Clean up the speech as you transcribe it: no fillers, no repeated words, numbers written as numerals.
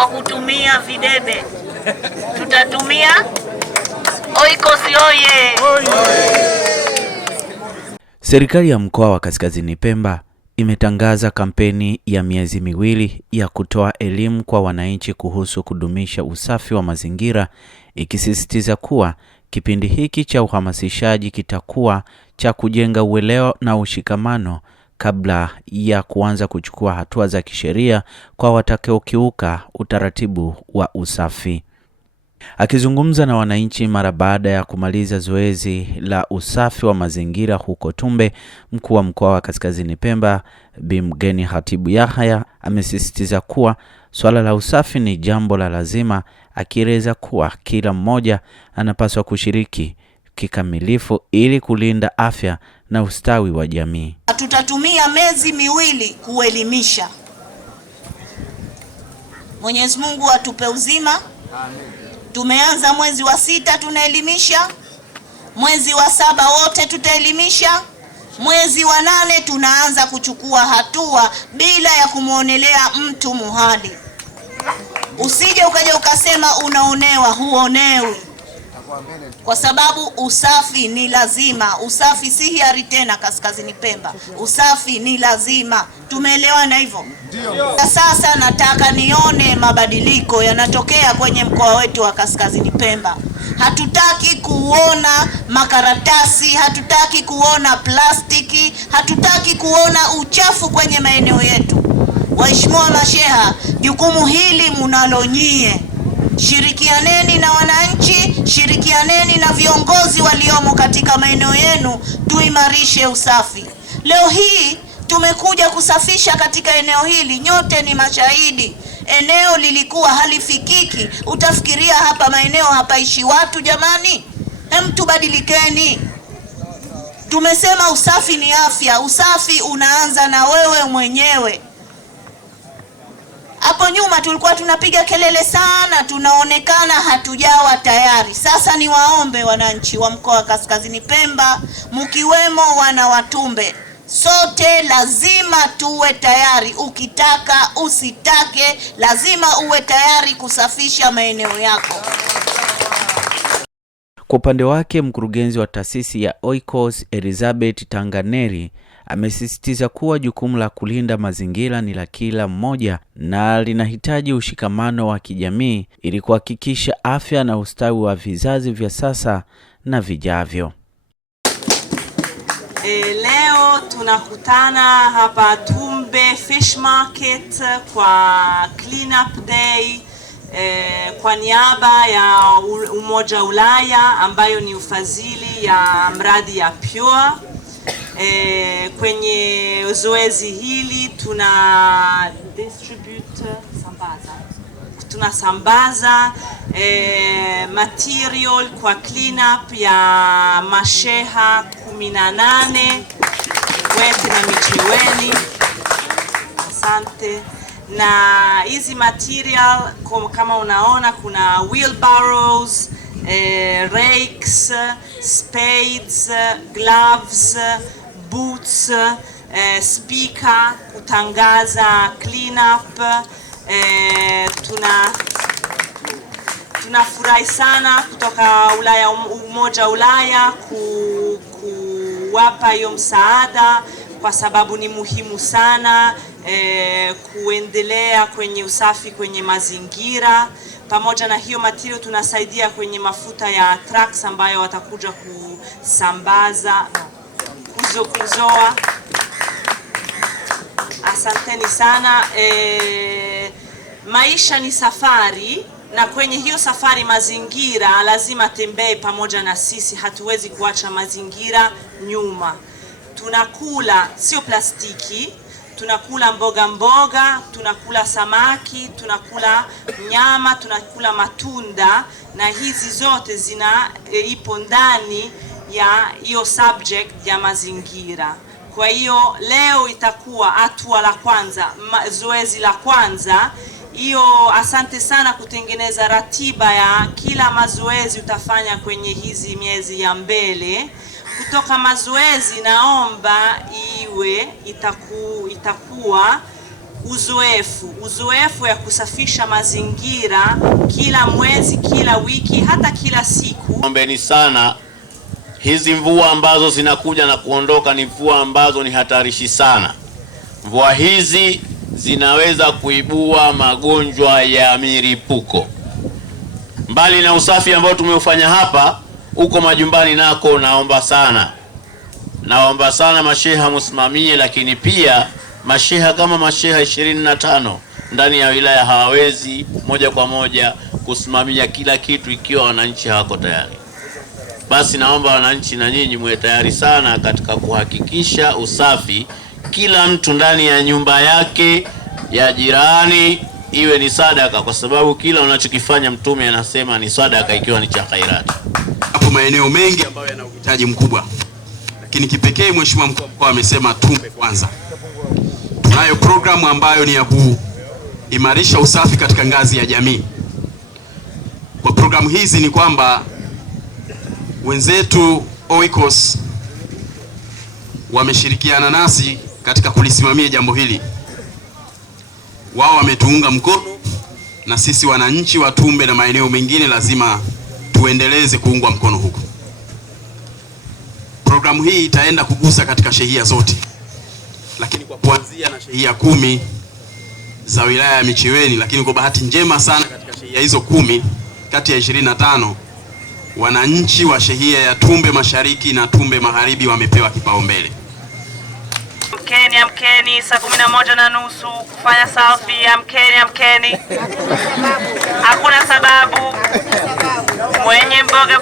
kwa kutumia videbe. Tutatumia Oikos oye! Serikali ya mkoa wa Kaskazini Pemba imetangaza kampeni ya miezi miwili ya kutoa elimu kwa wananchi kuhusu kudumisha usafi wa mazingira, ikisisitiza kuwa kipindi hiki cha uhamasishaji kitakuwa cha kujenga uelewa na ushikamano kabla ya kuanza kuchukua hatua za kisheria kwa watakaokiuka utaratibu wa usafi. Akizungumza na wananchi mara baada ya kumaliza zoezi la usafi wa mazingira huko Tumbe, mkuu wa mkoa wa Kaskazini Pemba Bi Mgeni Hatibu Yahaya amesisitiza kuwa swala la usafi ni jambo la lazima, akieleza kuwa kila mmoja anapaswa kushiriki kikamilifu ili kulinda afya na ustawi wa jamii. Tutatumia miezi miwili kuelimisha. Mwenyezi Mungu atupe uzima. Tumeanza mwezi wa 6 tunaelimisha, mwezi wa 7 wote tutaelimisha, mwezi wa 8 tunaanza kuchukua hatua bila ya kumuonelea mtu muhali. Usije ukaja ukasema unaonewa, huonewi. Kwa sababu usafi ni lazima. Usafi si hiari tena Kaskazini Pemba. Usafi ni lazima. Tumeelewana hivyo? Sasa nataka nione mabadiliko yanatokea kwenye mkoa wetu wa Kaskazini Pemba. Hatutaki kuona makaratasi, hatutaki kuona plastiki, hatutaki kuona uchafu kwenye maeneo yetu. Waheshimiwa masheha, jukumu hili mnalo nyie. Shirikianeni na wananchi, shirikianeni na viongozi waliomo katika maeneo yenu, tuimarishe usafi. Leo hii tumekuja kusafisha katika eneo hili, nyote ni mashahidi. Eneo lilikuwa halifikiki, utafikiria hapa maeneo hapaishi watu jamani. Tubadilikeni. Tumesema usafi ni afya, usafi unaanza na wewe mwenyewe. Hapo nyuma tulikuwa tunapiga kelele sana, tunaonekana hatujawa tayari. Sasa ni waombe wananchi wa mkoa wa Kaskazini Pemba, mkiwemo wana wa Tumbe, sote lazima tuwe tayari. Ukitaka usitake, lazima uwe tayari kusafisha maeneo yako. Kwa upande wake, mkurugenzi wa taasisi ya Oikos Elizabeth Tanganeri amesisitiza kuwa jukumu la kulinda mazingira ni la kila mmoja na linahitaji ushikamano wa kijamii ili kuhakikisha afya na ustawi wa vizazi vya sasa na vijavyo. Leo tunakutana hapa Tumbe Fish Market kwa Clean Up Day kwa niaba ya Umoja Ulaya ambayo ni ufadhili ya mradi ya Pure. Kwenye zoezi hili tunasambaza material kwa clean up ya masheha 18 Wete na Micheweni. Asante. Na hizi material kama unaona kuna wheelbarrows, rakes, spades, gloves, boots, speaker, kutangaza clean up. Tunafurahi sana kutoka Umoja Ulaya kuwapa hiyo msaada kwa sababu ni muhimu sana kuendelea kwenye usafi kwenye mazingira. Pamoja na hiyo material tunasaidia kwenye mafuta ya trucks ambayo watakuja kusambaza kuzoa. Asanteni sana. Maisha ni safari, na kwenye hiyo safari mazingira lazima tembee pamoja na sisi. Hatuwezi kuacha mazingira nyuma. Tunakula sio plastiki, tunakula mboga, tunakula samaki, tunakula nyama, tunakula matunda, na hizi zote ipo ndani ya hiyo subject ya mazingira. Kwa hiyo leo itakuwa hatua la kwanza, zoezi la kwanza. Hiyo asante sana kutengeneza ratiba ya kila mazoezi utafanya kwenye hizi miezi ya mbele. Kutoka mazoezi naomba itakuwa uzoefu ya kusafisha mazingira kila mwezi, kila wiki, hata kila siku. Ombeni sana, hizi mvua ambazo zinakuja na kuondoka ni mvua ambazo ni hatarishi sana. Mvua hizi zinaweza kuibua magonjwa ya milipuko. Mbali na usafi ambao tumeufanya hapa, uko majumbani nako naomba sana masheha msimamie, lakini pia masheha kama masheha 25 ndani ya wilaya hawawezi moja kwa moja kusimamia kila kitu ikiwa wananchi hawako tayari. Basi naomba wananchi na nyinyi muwe tayari sana katika kuhakikisha usafi, kila mtu ndani ya nyumba yake, ya jirani, iwe ni sadaka, kwa sababu kila unachokifanya Mtume anasema ni sadaka ikiwa ni cha khairati. Hapo maeneo mengi ambayo yana uhitaji mkubwa, lakini kipekee Mheshimiwa Mkuu wa Mkoa amesema tumbe kwanza. Tunayo programu ambayo ni ya kuimarisha usafi katika ngazi ya jamii. Kwa programu hizi ni kwamba wenzetu Oikos wameshirikiana nasi katika kulisimamia jambo hili. Wao wametuunga mkono, na sisi wananchi wa Tumbe na maeneo mengine lazima tuendeleze kuungwa mkono huku. Programu hii itaenda kugusa katika shehia zote, lakini kwa kuanzia na shehia 10 za wilaya ya Micheweni, lakini kwa bahati njema sana katika shehia hizo 10 kati ya 25 wananchi wa shehia ya Tumbe Mashariki na Tumbe Magharibi wamepewa kipaumbele. Amkeni saa 11:30 kufanya selfie. Amkeni. Hakuna sababu. Mwenye mboga